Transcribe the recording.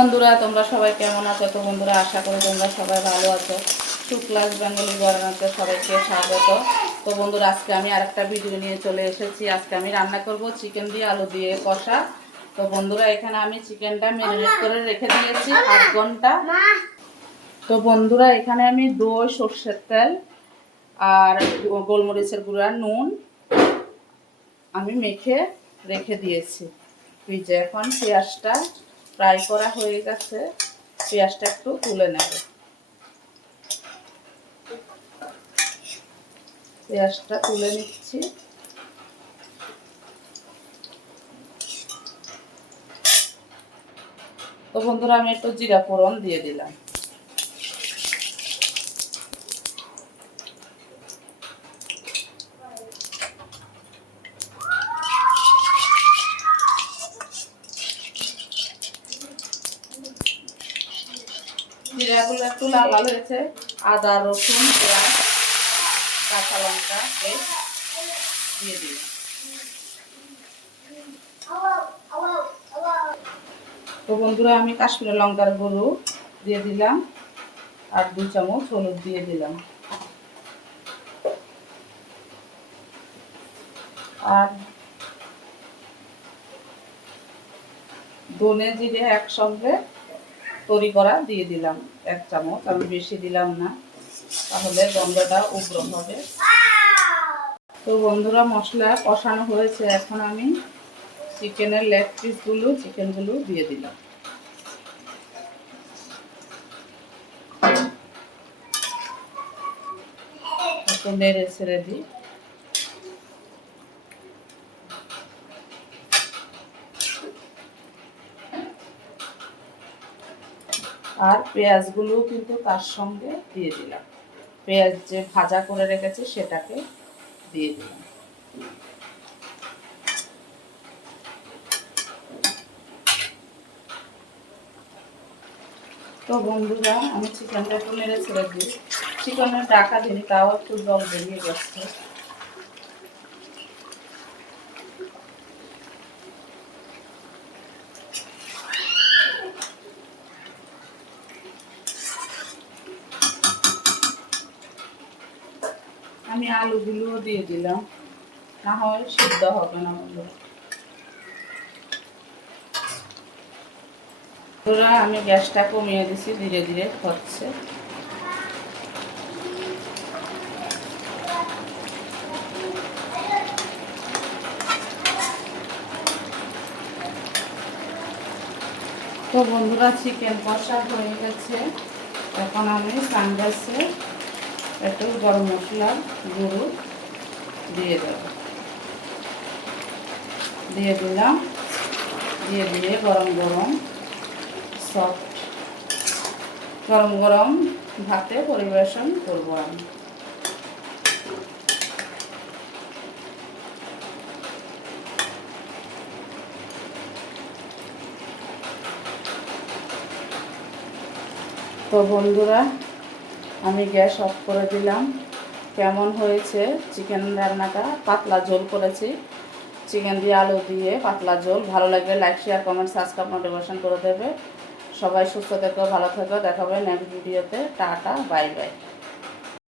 বন্ধুরা, তোমরা সবাই কেমন আছো? তো বন্ধুরা, আশা করি তোমরা সবাই ভালো আছো। শুক্লাস বেঙ্গলি গড়ানাতে সবাইকে স্বাগত। তো বন্ধুরা, আজকে আমি আরেকটা ভিডিও নিয়ে চলে এসেছি। আজকে আমি রান্না করব চিকেন দিয়ে আলু দিয়ে কষা। তো বন্ধুরা, এখানে আমি চিকেনটা ম্যারিনেট করে রেখে দিয়েছি 8 ঘন্টা। তো বন্ধুরা, এখানে আমি দই, সর্ষের তেল আর গোলমরিচের গুঁড়া, নুন আমি মেখে রেখে দিয়েছি ফ্রিজে। এখন পেঁয়াজটা ফ্রাই করা হয়ে গেছে, পেঁয়াজটা একটু তুলে নেব। পেঁয়াজটা তুলে নিচ্ছি। তো বন্ধুরা, আমি একটু জিরা ফোড়ন দিয়ে দিলাম। জিরাগুলো একটু লাল লাল হয়েছে। আদা, রসুন, পেঁয়াজ, কাঁচা লঙ্কা দিয়ে দিলাম। তো বন্ধুরা, আমি কাশ্মীরি লঙ্কার গুঁড়ো দিয়ে দিলাম আর 2 চামচ হলুদ দিয়ে দিলাম। আর ধনে জিরে একসঙ্গে তৈরি করা দিয়ে দিলাম 1 চামচ। আমি বেশি দিলাম না, তাহলে গন্ধটা উগ্র হবে। তো বন্ধুরা, মশলা কষানো হয়েছে। এখন আমি চিকেনের লেগ পিসগুলো চিকেনগুলো দিয়ে দিলাম। একটু নেড়ে ছেড়ে দিই। আর পেঁয়াজগুলো কিন্তু তার সঙ্গে দিয়ে দিলাম। পেঁয়াজ যে ভাজা করে রেখেছি সেটাকে দিয়ে দিলাম। তো বন্ধুরা, আমি চিকেনটা একটু নেড়ে ছেড়ে দিই। চিকেনের ঢাকা দিই, তাও একটু জল বেরিয়ে গেছে। আমি আলুগুলোও দিয়ে দিলাম, না হয় সিদ্ধ হবে না বন্ধুরা। আমি গ্যাসটা কমিয়ে দিছি, ধীরে ধীরে হচ্ছে। তো বন্ধুরা, চিকেন কষা হয়ে গেছে। এখন আমি সানরাইসে একটু গরম মশলার গুঁড়ো দিয়ে দেব, দিয়ে দিলাম। দিয়ে গরম গরম সফট গরম গরম ভাতে পরিবেশন করব আমি। তো বন্ধুরা, আমি গ্যাস অফ করে দিলাম। কেমন হয়েছে চিকেন রান্নাটা? পাতলা ঝোল করেছি, চিকেন দিয়ে আলু দিয়ে পাতলা ঝোল। ভালো লাগলে like, share, comment, subscribe, notification করে দেবে। সবাই সুস্থ থেকো, ভালো থেকো। দেখা হবে নেক্সট ভিডিওতে। Tata, bye bye.